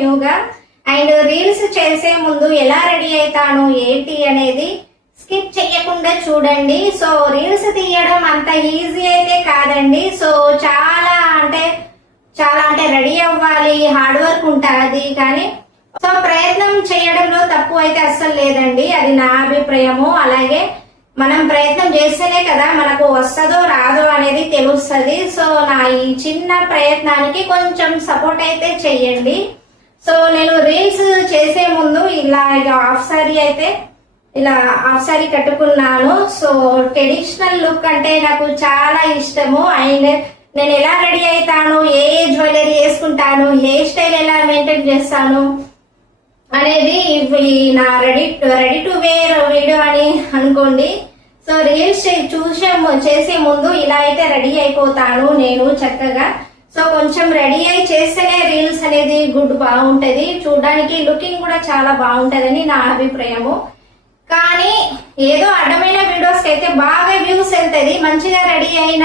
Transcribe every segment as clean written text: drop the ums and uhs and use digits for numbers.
న్యూగా. And reels చేసే ముందు ఎలా రెడీ అవుతాను ఏంటి అనేది స్కిప్ చేయకుండా చూడండి. సో రీల్స్ తీయడం అంత ఈజీ అయితే కాదండి. సో చాలా అంటే రెడీ అవ్వాలి, హార్డ్ వర్క్ ఉంటుంది. కానీ సో ప్రయత్నం చేయడంలో తప్పు అయితే అస్సలు లేదండి, అది నా అభిప్రాయము. అలాగే మనం ప్రయత్నం చేస్తేనే కదా మనకు వస్తుందో రాదో అనేది తెలుస్తుంది. సో నా ఈ చిన్న ప్రయత్నానికి కొంచెం సపోర్ట్ అయితే చెయ్యండి. సో నేను రీల్స్ చేసే ముందు ఇలా హాఫ్ సారీ కట్టుకున్నాను. సో ట్రెడిషనల్ లుక్ అంటే నాకు చాలా ఇష్టము. అండ్ నేను ఎలా రెడీ అవుతాను, ఏ జ్యువెలరీ వేసుకుంటాను, హెయిర్ స్టైల్ ఎలా మెయింటైన్ చేస్తాను అనేది నా రెడీ టు వేర్ వీడియో అని అనుకోండి. సో రీల్స్ చేసే ముందు ఇలా అయితే రెడీ అయిపోతాను నేను చక్కగా. సో కొంచెం రెడీ అయి చేస్తేనే రీల్స్ అనేది బాగుంటది, చూడడానికి లుకింగ్ కూడా చాలా బాగుంటదని నా అభిప్రాయము. కానీ ఏదో అడ్డమైన వీడియోస్ కి అయితే బాగా వ్యూస్ వెళ్తుంది, మంచిగా రెడీ అయిన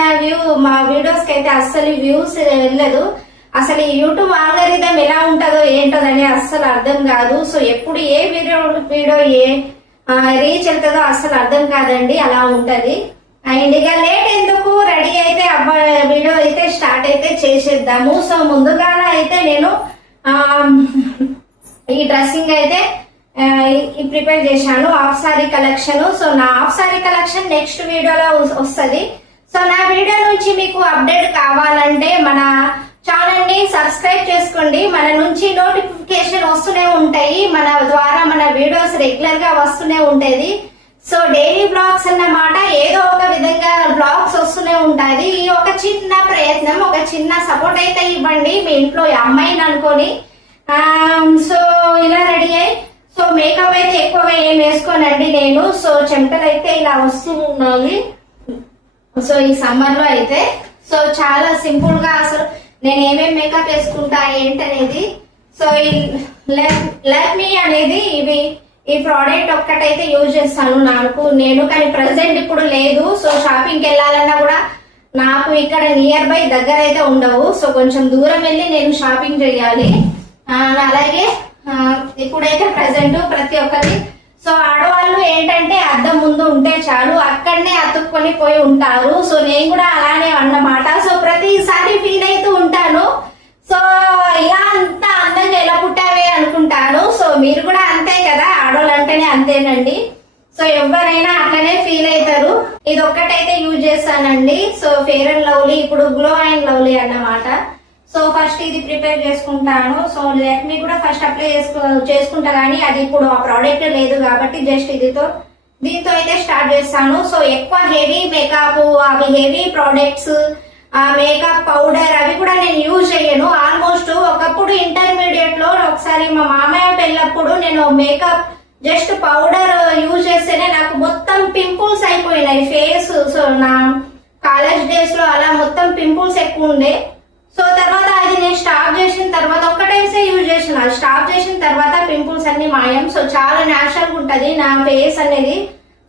మా వీడియోస్ కి అయితే అస్సలు వ్యూస్ వెళ్ళదు. అసలు ఈ యూట్యూబ్ ఆల్గరిథం ఎలా ఉంటుందో ఏంటోదని అస్సలు అర్థం కాదు. సో ఎప్పుడు ఏ వీడియో ఏ రీచ్ వెళ్తుందో అస్సలు అర్థం కాదండి, అలా ఉంటది. అండ్ ఇక లేట్ ఎందుకు, రెడీ అయితే వీడియో అయితే స్టార్ట్ అయితే చేసేద్దాము. సో ముందుగా అయితే నేను ఈ డ్రెస్సింగ్ అయితే ప్రిపేర్ చేశాను, హాఫ్ సారీ కలెక్షన్. సో నా హాఫ్ సారీ కలెక్షన్ నెక్స్ట్ వీడియోలో వస్తుంది. సో నా వీడియో నుంచి మీకు అప్డేట్ కావాలంటే మన ఛానల్ ని సబ్స్క్రైబ్ చేసుకోండి. మన నుంచి నోటిఫికేషన్ వస్తూనే ఉంటాయి, మన ద్వారా మన వీడియోస్ రెగ్యులర్ గా వస్తూనే ఉంటది. సో డైలీ బ్లాగ్స్ అన్నమాట, ఏదో ఒక విధంగా బ్లాగ్స్ వస్తూనే ఉంటాయి. ఈ ఒక చిన్న ప్రయత్నం, ఒక చిన్న సపోర్ట్ అయితే ఇవ్వండి మీ ఇంట్లో అమ్మాయిని అనుకొని. సో ఇలా రెడీ అయ్యి, సో మేకప్ అయితే ఎక్కువగా ఏం వేసుకోనండి నేను. సో చెమటలు అయితే ఇలా వస్తూ ఉన్నాయి. సో ఈ సమ్మర్ లో అయితే సో చాలా సింపుల్ గా అసలు నేను ఏమేమి మేకప్ వేసుకుంటా ఏంటనేది. సో ఈ లాక్మీ అనేది ఈ ప్రోడక్ట్ ఒక్కటైతే యూజ్ చేస్తాను నేను. కానీ ప్రెసెంట్ ఇప్పుడు లేదు. సో షాపింగ్కి వెళ్ళాలన్నా కూడా నాకు ఇక్కడ నియర్ బై దగ్గర అయితే ఉండవు. సో కొంచెం దూరం వెళ్ళి నేను షాపింగ్ చేయాలి. అలాగే ఇప్పుడైతే ప్రెసెంట్ ప్రతి ఒక్కరి సో ఆడవాళ్ళు ఏంటంటే అద్దం ముందు ఉంటే చాలు, అక్కడనే అతుక్కొని పోయి ఉంటారు. సో నేను కూడా అలానే అన్నమాట. సో ప్రతిసారి ఫీల్ అవుతూ ఉంటాను, సో ఇలా అంత అందంగా ఎలా పుట్టావే అనుకుంటాను. సో మీరు కూడా అంతే కదా, ఆడవాళ్ళు అంటేనే అంతేనండి. సో ఎవరైనా అట్లనే ఫీల్ అవుతారు. ఇది ఒక్కటైతే యూజ్ చేస్తానండి. సో ఫెయిర్ అండ్ లవ్లీ, ఇప్పుడు గ్లో అండ్ లవ్లీ అన్నమాట. సో ఫస్ట్ ఇది ప్రిపేర్ చేసుకుంటాను. సో లాక్మీ కూడా ఫస్ట్ అప్లై చేసుకుంటా, కానీ అది ఇప్పుడు ఆ ప్రోడక్ట్ లేదు కాబట్టి జస్ట్ దీంతో అయితే స్టార్ట్ చేస్తాను. సో ఎక్కువ హెవీ మేకప్, అవి హెవీ ప్రోడక్ట్స్, మేకప్ పౌడర్ అవి కూడా నేను యూజ్ చేయను. ఆల్మోస్ట్ ఒకప్పుడు ఇంటర్మీడియట్ లో ఒకసారి మా మామయ్య పెళ్ళప్పుడు నేను మేకప్ జస్ట్ పౌడర్ యూజ్ చేస్తేనే నాకు మొత్తం పింపుల్స్ అయిపోయినాయి ఫేస్. సో నా కాలేజ్ డేస్ లో అలా మొత్తం పింపుల్స్ ఎక్కువ ఉండే. సో తర్వాత అది నేను స్టాప్ చేసిన తర్వాత ఒక్క టైమ్సే యూజ్ చేసిన, స్టాప్ చేసిన తర్వాత పింపుల్స్ అన్ని మాయం. సో చాలా న్యాచురల్ గా ఉంటది నా ఫేస్ అనేది.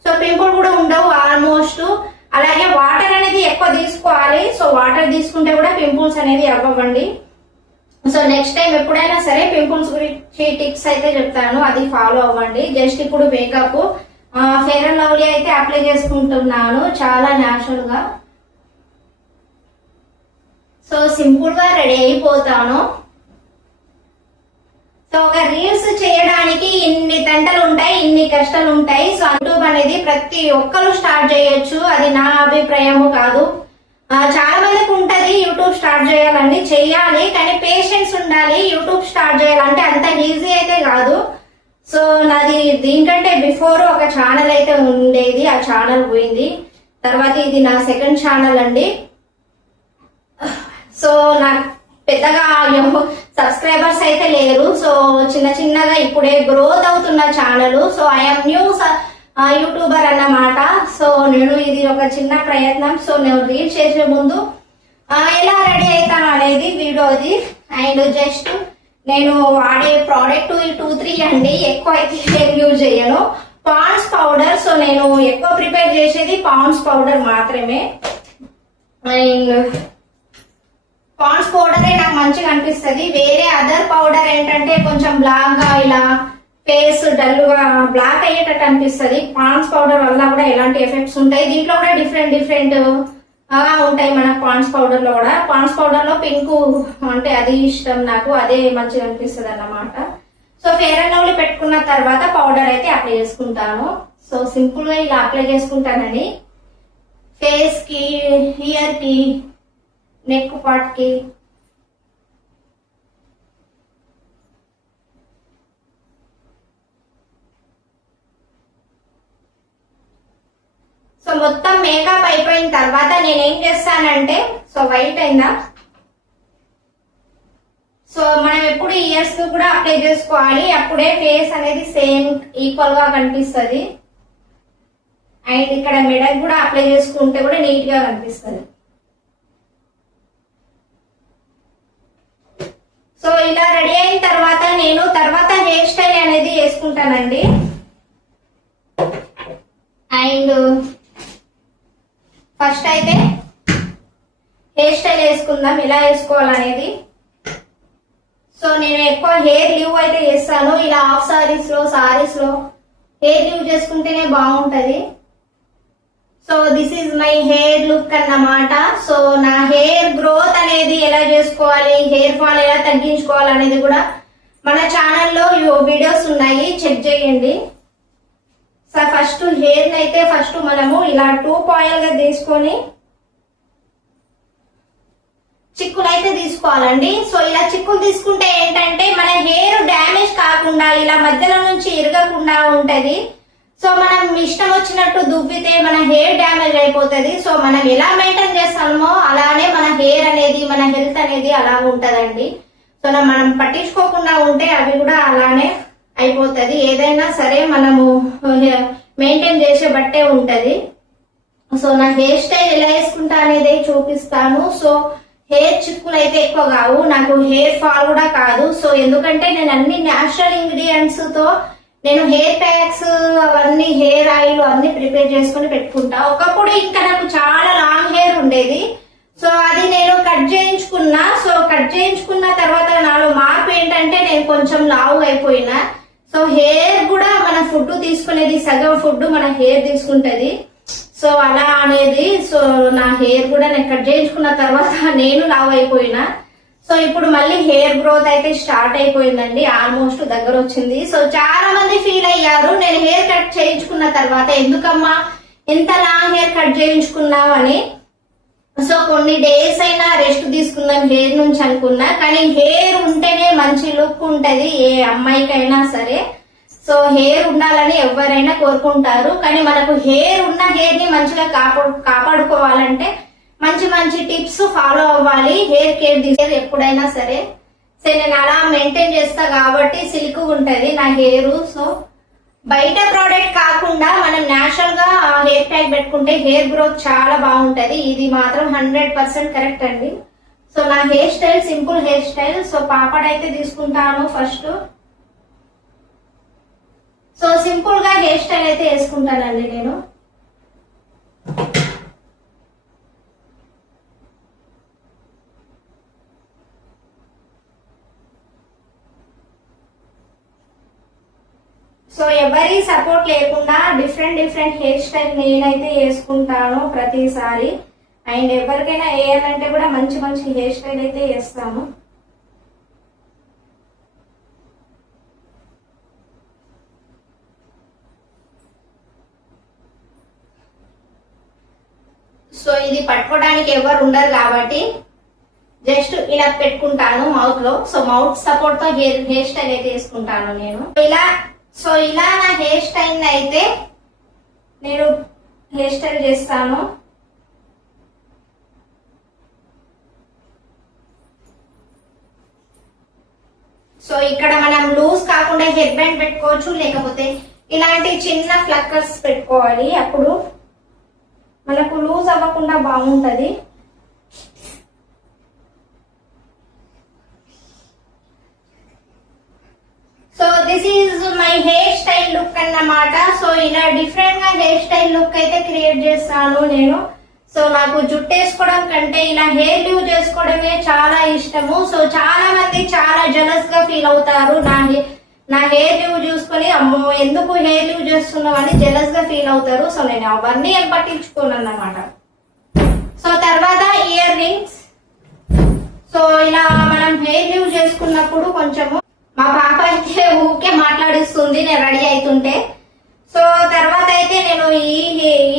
సో పింపుల్ కూడా ఉండవు ఆల్మోస్ట్. అలాగే వాటర్ అనేది ఎక్కువ తీసుకోవాలి. సో వాటర్ తీసుకుంటే కూడా పింపుల్స్ అనేది అవ్వండి. సో నెక్స్ట్ టైం ఎప్పుడైనా సరే పింపుల్స్ గురించి టిప్స్ అయితే చెప్తాను, అది ఫాలో అవ్వండి. జస్ట్ ఇప్పుడు మేకప్ ఫెయిర్ అండ్ లవ్లీ అయితే అప్లై చేసుకుంటున్నాను, చాలా న్యాచురల్ గా. సో సింపుల్ గా రెడీ అయిపోతాను. సో ఒక రీల్స్ చేయడానికి ఇన్ని తంటలు ఉంటాయి, ఇన్ని కష్టాలు ఉంటాయి. సో యూట్యూబ్ అనేది ప్రతి ఒక్కరు స్టార్ట్ చేయొచ్చు, అది నా అభిప్రాయము కాదు. చాలా మందికి ఉంటది యూట్యూబ్ స్టార్ట్ చేయాలని, చెయ్యాలి, కానీ పేషెన్స్ ఉండాలి. యూట్యూబ్ స్టార్ట్ చేయాలంటే అంత ఈజీ అయితే కాదు. సో నాది దీనికంటే బిఫోర్ ఒక ఛానల్ అయితే ఉండేది, ఆ ఛానల్ పోయింది. తర్వాత ఇది నా సెకండ్ ఛానల్ అండి. సో నాకు పెద్దగా సబ్స్క్రైబర్స్ అయితే లేరు. సో చిన్నగా ఇప్పుడే గ్రోత్ అవుతున్న channel. So I'm new YouTuber అన్నమాట. సో నేను ఇది ఒక చిన్న ప్రయత్నం. సో నేను రీల్ చేసే ముందు ఎలా రెడీ అవుతాను అనేది వీడియోది. అండ్ జస్ట్ నేను వాడే ప్రోడక్ట్ 2-3 అండి, ఎక్కువ అయితే యూజ్ చేయను. Pond's powder. సో నేను ఎక్కువ ప్రిపేర్ చేసేది పాండ్స్ పౌడర్ మాత్రమే. అండ్ పాండ్స్ పౌడరే నాకు మంచిగా అనిపిస్తుంది. వేరే అదర్ పౌడర్ ఏంటంటే కొంచెం బ్లాక్ గా ఇలా ఫేస్ డల్ గా బ్లాక్ అయ్యేటట్టు అనిపిస్తుంది. పాండ్స్ పౌడర్ వల్ల కూడా ఎలాంటి ఎఫెక్ట్స్ ఉంటాయి. దీంట్లో కూడా డిఫరెంట్ డిఫరెంట్ ఉంటాయి. మన పాండ్స్ పౌడర్ లో కూడా పాండ్స్ పౌడర్ లో పింక్ అంటే అది ఇష్టం నాకు, అదే మంచిగా అనిపిస్తుంది అన్నమాట. సో ఫెయిర్ అండ్ లవ్లీ పెట్టుకున్న తర్వాత పౌడర్ అయితే అప్లై చేసుకుంటాను. సో సింపుల్ గా ఇలా అప్లై చేసుకుంటానని ఫేస్ కి, ఇయర్ కి, నెక్ పార్ట్ కి. సో మొత్తం మేకప్ అయిపోయిన తర్వాత నేనేం చేస్తానంటే, సో వైట్ అయిందా, సో మనం ఎప్పుడు ఇయర్స్ కూడా అప్లై చేసుకోవాలి, అప్పుడే ఫేస్ అనేది సేమ్ ఈక్వల్ గా కనిపిస్తుంది. అండ్ ఇక్కడ మెడకు కూడా అప్లై చేసుకుంటే కూడా నీట్ గా కనిపిస్తుంది. సో ఇలా రెడీ అయిన తర్వాత నేను హెయిర్ స్టైల్ అనేది వేసుకుంటానండి. అండ్ ఫస్ట్ అయితే హెయిర్ స్టైల్ వేసుకుందాం, ఎలా వేసుకోవాలనేది. సో నేను ఎక్కువ హెయిర్ లీవ్ అయితే చేస్తాను. ఇలా హాఫ్ సారీస్ లో హెయిర్ లీవ్ చేసుకుంటేనే బాగుంటది. So this is my hair look అన్నమాట. సో నా హెయిర్ గ్రోత్ అనేది ఎలా చేసుకోవాలి, హెయిర్ ఫాల్ ఎలా తగ్గించుకోవాలి అనేది కూడా మన ఛానల్లో వీడియోస్ ఉన్నాయి, చెక్ చేయండి. సో ఫస్ట్ హెయిర్ అయితే మనము ఇలా 2 పాయిల్ గా తీసుకొని చిక్కులు అయితే తీసుకోవాలండి. సో ఇలా చిక్కులు తీసుకుంటే ఏంటంటే మన హెయిర్ డ్యామేజ్ కాకుండా ఇలా మధ్యలో నుంచి ఇరగకుండా ఉంటది. సో మనం ఇష్టం వచ్చినట్టు దువ్వితే మన హెయిర్ డ్యామేజ్ అయిపోతుంది. సో మనం ఎలా మెయింటైన్ చేస్తామో అలానే మన హెయిర్ అనేది, మన హెల్త్ అనేది అలా ఉంటదండి. సో మనం పట్టించుకోకుండా ఉంటే అవి కూడా అలానే అయిపోతుంది. ఏదైనా సరే మనము మెయింటైన్ చేసే బట్టే ఉంటది. సో నా హెయిర్ స్టైల్ ఎలా వేసుకుంటా అనేది చూపిస్తాను. సో హెయిర్ చిక్కులు అయితే ఎక్కువ కావు, నాకు హెయిర్ ఫాల్ కూడా కాదు. సో ఎందుకంటే నేను అన్ని న్యాచురల్ ఇంగ్రీడియంట్స్ తో నేను హెయిర్ ప్యాక్స్ అవన్నీ, హెయిర్ ఆయిల్ అన్ని ప్రిపేర్ చేసుకుని పెట్టుకుంటా. ఒకప్పుడు ఇంకా నాకు చాలా లాంగ్ హెయిర్ ఉండేది. సో అది నేను కట్ చేయించుకున్నా. సో కట్ చేయించుకున్న తర్వాత నాలో మార్పు ఏంటంటే నేను కొంచెం లావు అయిపోయినా. సో హెయిర్ కూడా మన ఫుడ్ తీసుకునేది, సగం ఫుడ్ మన హెయిర్ తీసుకుంటది. సో అలా అనేది, సో నా హెయిర్ కూడా నేను కట్ చేయించుకున్న తర్వాత నేను లావు అయిపోయినా. సో ఇప్పుడు మళ్ళీ హెయిర్ గ్రోత్ అయితే స్టార్ట్ అయిపోయిందండి, ఆల్మోస్ట్ దగ్గర వచ్చింది. సో చాలా మంది ఫీల్ అయ్యారు నేను హెయిర్ కట్ చేయించుకున్న తర్వాత, ఎందుకమ్మా ఎంత లాంగ్ హెయిర్ కట్ చేయించుకున్నావు అని. సో కొన్ని డేస్ అయినా రెస్ట్ తీసుకుందాం హెయిర్ నుంచి అనుకున్నా, కానీ హెయిర్ ఉంటేనే మంచి లుక్ ఉంటది ఏ అమ్మాయికైనా సరే. సో హెయిర్ ఉండాలని ఎవరైనా కోరుకుంటారు, కానీ మనకు హెయిర్ ఉన్న హెయిర్ ని మంచిగా కాపాడుకోవాలంటే మంచి మంచి టిప్స్ ఫాలో అవ్వాలి. హెయిర్ కేర్ తీసేది ఎప్పుడైనా సరే. సో నేను అలా మెయింటైన్ చేస్తా కాబట్టి సిల్క్ ఉంటది నా హెయిర్. సో బయట ప్రోడక్ట్ కాకుండా మనం న్యాచురల్ గా హెయిర్ ప్యాక్ పెట్టుకుంటే హెయిర్ గ్రోత్ చాలా బాగుంటది. ఇది మాత్రం 100% కరెక్ట్ అండి. సో నా hair style simple hair style. So పాపడైతే తీసుకుంటాను ఫస్ట్. సో సింపుల్ గా హెయిర్ స్టైల్ అయితే వేసుకుంటానండి నేను. సో ఎవరి సపోర్ట్ లేకుండా డిఫరెంట్ హెయిర్ స్టైల్ నేనైతే వేసుకుంటాను ప్రతిసారి. అండ్ ఎవరికైనా వేయాలంటే కూడా మంచి హెయిర్ స్టైల్ అయితే వేస్తాము. సో ఇది పట్టుకోవడానికి ఎవరు ఉండరు కాబట్టి జస్ట్ ఇలా పెట్టుకుంటాను మౌత్ లో. సో మౌత్ సపోర్ట్ తో హెయిర్ స్టైల్ అయితే వేసుకుంటాను నేను ఇలా. సో ఇలా నా హెయిర్ స్టైల్ అయితే నేను హెయిర్ స్టైల్ చేస్తాను. సో ఇక్కడ మనం లూజ్ కాకుండా హెడ్ బ్యాండ్ పెట్టుకోవచ్చు, లేకపోతే ఇలాంటి చిన్న ఫ్లక్కర్స్ పెట్టుకోవాలి, అప్పుడు మనకు లూజ్ అవ్వకుండా బాగుంటది. So this is my hair style look అన్నమాట. సో ఇలా డిఫరెంట్ గా హెయిర్ స్టైల్ లుక్ అయితే క్రియేట్ చేస్తాను నేను. సో నాకు జుట్టు వేసుకోవడం కంటే ఇలా హెయిర్ లీవ్ చేసుకోవడమే చాలా ఇష్టము. సో చాలా మంది చాలా జెలస్ గా ఫీల్ అవుతారు. నా హెయిర్ లీవ్ చూసుకొని అమ్మో ఎందుకు హెయిర్ లీవ్ చేస్తున్నావు అని జెలస్ గా ఫీల్ అవుతారు. సో నేను అవన్నీ ఏం పట్టించుకోను అన్నమాట. సో తర్వాత ఇయర్ రింగ్స్. సో ఇలా మనం హెయిర్ లీవ్ చేసుకున్నప్పుడు కొంచెము మా పాప అయితే ఊకే మాట్లాడిస్తుంది నేను రెడీ అవుతుంటే. సో తర్వాత అయితే నేను ఈ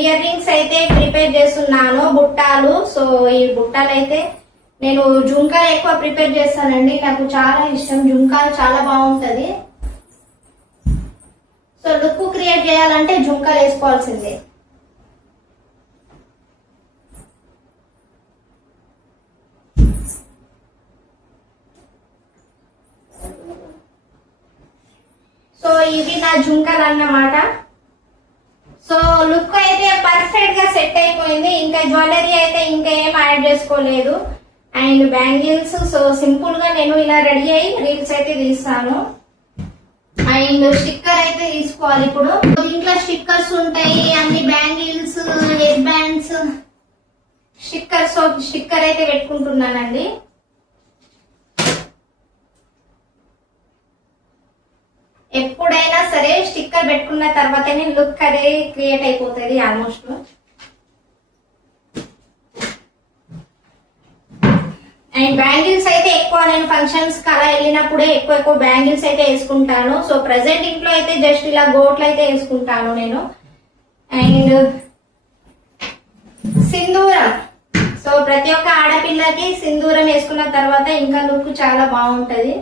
ఇయర్ రింగ్స్ అయితే ప్రిపేర్ చేస్తున్నాను, బుట్టాలు. సో ఈ బుట్టాలు అయితే నేను జుంకాలు ఎక్కువ ప్రిపేర్ చేస్తానండి, నాకు చాలా ఇష్టం. జుంకాలు చాలా బాగుంటది. సో లుక్ క్రియేట్ చేయాలంటే జుంకాలు వేసుకోవాల్సిందే. సో ఇవి నా జుంకాలు అన్నమాట. సో లుక్ అయితే పర్ఫెక్ట్ గా సెట్ అయిపోయింది. ఇంకా జ్యువెలరీ అయితే ఇంకా ఏం యాడ్ చేసుకోలేదు. And bangles. సో సింపుల్ గా నేను ఇలా రెడీ అయ్యి రీల్స్ అయితే తీస్తాను. అండ్ స్టిక్కర్ అయితే తీసుకోవాలి. ఇప్పుడు దీంట్లో స్టిక్కర్స్ ఉంటాయి, అన్ని bangles, hair bands, sticker. So sticker అయితే పెట్టుకుంటున్నానండి. ఎప్పుడైనా సరే స్టిక్కర్ పెట్టుకున్న తర్వాతనే లుక్ అనేది క్రియేట్ అయిపోతుంది ఆల్మోస్ట్. అండ్ బ్యాంగిల్స్ అయితే ఎక్కువ నేను ఫంక్షన్స్ కి అలా వెళ్ళినప్పుడే ఎక్కువ బ్యాంగిల్స్ అయితే వేసుకుంటాను. సో ప్రెసెంట్ ఇంట్లో అయితే జస్ట్ ఇలా గోట్లు అయితే వేసుకుంటాను నేను. And Sindhooram. సో ప్రతి ఒక్క ఆడపిల్లకి సింధూరం వేసుకున్న తర్వాత ఇంకా లుక్ చాలా బాగుంటది.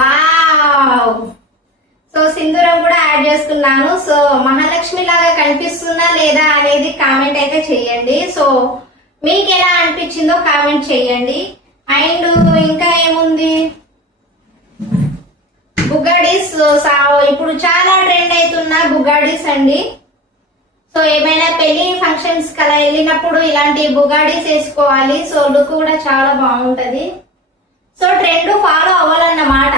వావ్. సో సింధూరం కూడా యాడ్ చేస్తున్నాను. సో మహాలక్ష్మి లాగా కనిపిస్తుందా లేదా అనేది కామెంట్ అయితే చెయ్యండి. సో మీకు ఎలా అనిపించిందో కామెంట్ చెయ్యండి. అండ్ ఇంకా ఏముంది, బుగాడీస్. ఇప్పుడు చాలా ట్రెండ్ అవుతున్న బుగాడీస్ అండి. సో ఏమైనా పెళ్లి ఫంక్షన్స్ కలా వెళ్ళినప్పుడు ఇలాంటి బుగాడీస్ వేసుకోవాలి. సో లుక్ కూడా చాలా బాగుంటది. సో ట్రెండ్ ఫాలో అవ్వాలన్నమాట.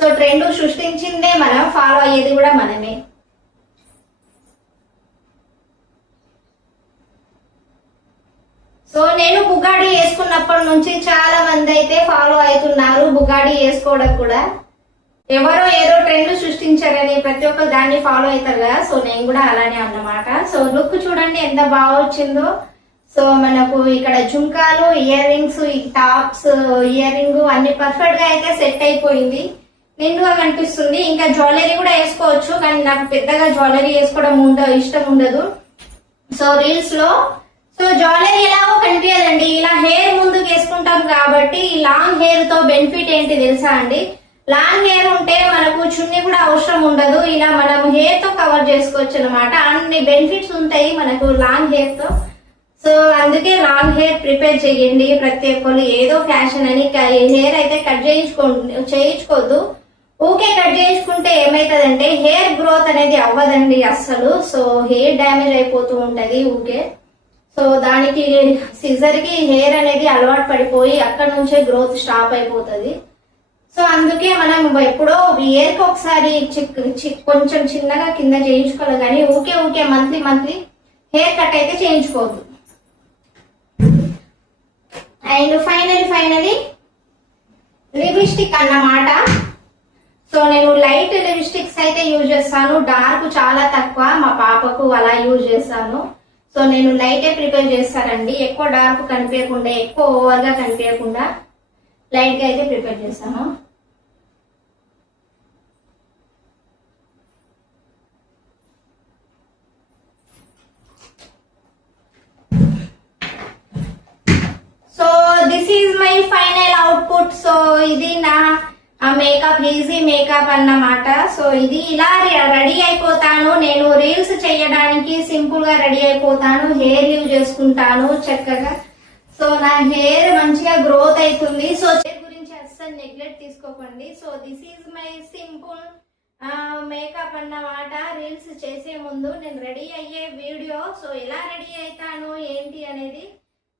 సో ట్రెండ్ సృష్టించిందే మనం, ఫాలో అయ్యేది కూడా మనమే. సో నేను బుగాడి వేసుకున్నప్పటి నుంచి చాలా మంది అయితే ఫాలో అవుతున్నారు బుగాడి వేసుకోవడం కూడా. ఎవరో ఏదో ట్రెండ్ సృష్టించారని ప్రతి ఒక్కరు దాన్ని ఫాలో అవుతారు కదా. సో నేను కూడా అలానే అన్నమాట. సో లుక్ చూడండి ఎంత బాగా వచ్చిందో. సో మనకు ఇక్కడ జుంకాలు, earrings, tops, earring అన్ని పర్ఫెక్ట్ గా అయితే సెట్ అయిపోయింది. నిండుగా కనిపిస్తుంది. ఇంకా జ్యువెలరీ కూడా వేసుకోవచ్చు, కానీ నాకు పెద్దగా జ్యువెలరీ వేసుకోవడం ఇష్టం ఉండదు. సో రీల్స్ లో సో జ్యువెలరీ ఎలాగో కనిపించదండి. ఇలా హెయిర్ ముందుకు వేసుకుంటాం కాబట్టి ఈ లాంగ్ హెయిర్ తో బెనిఫిట్ ఏంటి తెలుసా అండి? లాంగ్ హెయిర్ ఉంటే మనకు చున్నీ కూడా అవసరం ఉండదు. ఇలా మనం హెయిర్ తో కవర్ చేసుకోవచ్చు అనమాట. అన్ని బెనిఫిట్స్ ఉంటాయి మనకు లాంగ్ హెయిర్ తో. సో అందుకే లాంగ్ హెయిర్ ప్రిపేర్ చేయండి ప్రతి ఒక్కరు. ఏదో ఫ్యాషన్ అని హెయిర్ అయితే కట్ చేయించుకోవద్దు. ఊకే కట్ చేయించుకుంటే ఏమైతుందంటే హెయిర్ గ్రోత్ అనేది అవ్వదండి అస్సలు. సో హెయిర్ డ్యామేజ్ అయిపోతూ ఉంటది ఊకే. సో దానికి సిజర్ కి హెయిర్ అనేది అలవాటు పడిపోయి అక్కడ నుంచే గ్రోత్ స్టాప్ అయిపోతుంది. సో అందుకే మనం ఎప్పుడో ఇయర్ కి ఒకసారి కొంచెం చిన్నగా కింద చేయించుకోవాలి, కానీ ఊకే మంత్లీ హెయిర్ కట్ అయితే చేయించుకోవద్దు. అండ్ ఫైనలీ లిప్స్టిక్ అన్నమాట. సో నేను లైట్ లిప్స్టిక్స్ అయితే యూజ్ చేస్తాను, డార్క్ చాలా తక్కువ. మా పాపకు అలా యూజ్ చేస్తాను. సో నేను లైటే ప్రిపేర్ చేస్తానండి. ఎక్కువ డార్క్ కనిపించకుండా, ఎక్కువ ఓవర్ గా కనిపించకుండా లైట్ గా అయితే ప్రిపేర్ చేస్తాను. So this is my final output. So ఇది నా మేకప్, ఈజీ మేకప్ అన్నమాట. సో ఇది ఇలా రెడీ అయిపోతాను నేను. రీల్స్ చేయడానికి సింపుల్ గా రెడీ అయిపోతాను. హెయిర్ లీవ్ చేసుకుంటాను చక్కగా. సో నా హెయిర్ మంచిగా గ్రోత్ అవుతుంది. సో హెయిర్ గురించి అస్సలు నెగ్లెక్ట్ తీసుకోకండి. So this is my simple makeup అన్నమాట. రీల్స్ చేసే ముందు నేను రెడీ అయ్యే వీడియో. సో ఎలా రెడీ అవుతాను ఏంటి అనేది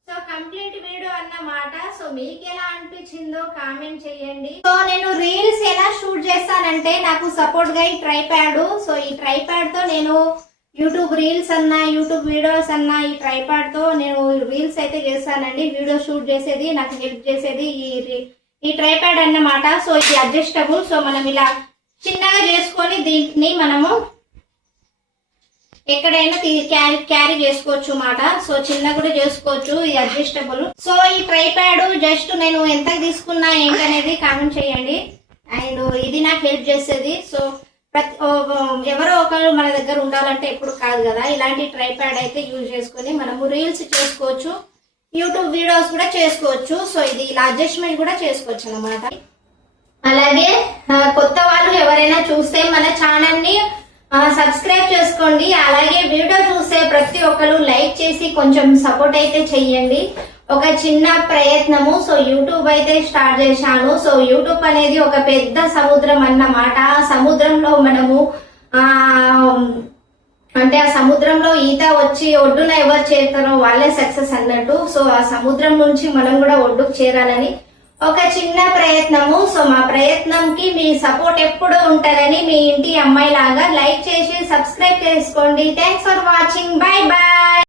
సో కంప్లీట్ వీడియో అన్నమాట. సో మీకు ఎలా అనిపించిందో కామెంట్ చేయండి. సో నేను రీల్స్ ఎలా షూట్ చేస్తానంటే నాకు సపోర్ట్ గా ఈ ట్రైప్యాడ్. సో ఈ ట్రైప్యాడ్ తో నేను యూట్యూబ్ రీల్స్ అన్నా యూట్యూబ్ వీడియోస్ అన్నా ఈ ట్రైప్యాడ్ తో నేను రీల్స్ అయితే చేస్తానండి. వీడియో షూట్ చేసేది నాకు హెల్ప్ చేసేది ఈ ట్రైప్యాడ్ అన్నమాట. సో ఇది అడ్జస్టబుల్. సో మనం ఇలా చిన్నగా చేసుకొని దీన్ని మనము ఎక్కడైనా క్యారీ చేసుకోవచ్చు మాట. సో చిన్న కూడా చేసుకోవచ్చు, ఇది అడ్జస్టబుల్. సో ఈ ట్రైప్యాడ్ జస్ట్ నేను ఎంత తీసుకున్నా ఏంటనేది కామెంట్ చేయండి. అండ్ ఇది నాకు హెల్ప్ చేసేది. సో ఎవరో ఒకరు మన దగ్గర ఉండాలంటే ఎప్పుడు కాదు కదా, ఇలాంటి ట్రైప్యాడ్ అయితే యూజ్ చేసుకొని మనము రీల్స్ చేసుకోవచ్చు, యూట్యూబ్ వీడియోస్ కూడా చేసుకోవచ్చు. సో ఇది ఇలా అడ్జస్ట్మెంట్ కూడా చేసుకోవచ్చు అన్నమాట. అలాగే కొత్త వాళ్ళు ఎవరైనా చూస్తే మన ఛానల్ ని సబ్స్క్రైబ్ చేసుకోండి. అలాగే వీడియో చూసే ప్రతి ఒక్కరు లైక్ చేసి కొంచెం సపోర్ట్ అయితే చెయ్యండి. ఒక చిన్న ప్రయత్నము. సో యూట్యూబ్ అయితే స్టార్ట్ చేశాను. సో యూట్యూబ్ అనేది ఒక పెద్ద సముద్రం అన్నమాట. సముద్రంలో మనము అంటే ఆ సముద్రంలో ఈత వచ్చి ఒడ్డున ఎవరు చేరుతారో వాళ్ళే సక్సెస్ అన్నట్టు. సో ఆ సముద్రం నుంచి మనం కూడా ఒడ్డుకు చేరాలని ఒక చిన్న ప్రయత్నము. సో మా ప్రయత్నంకి మీ సపోర్ట్ ఎప్పుడు ఉంటారని మీ ఇంటి అమ్మాయి లాగా లైక్ చేసి సబ్స్క్రైబ్ చేసుకోండి. Thanks for watching. Bye bye.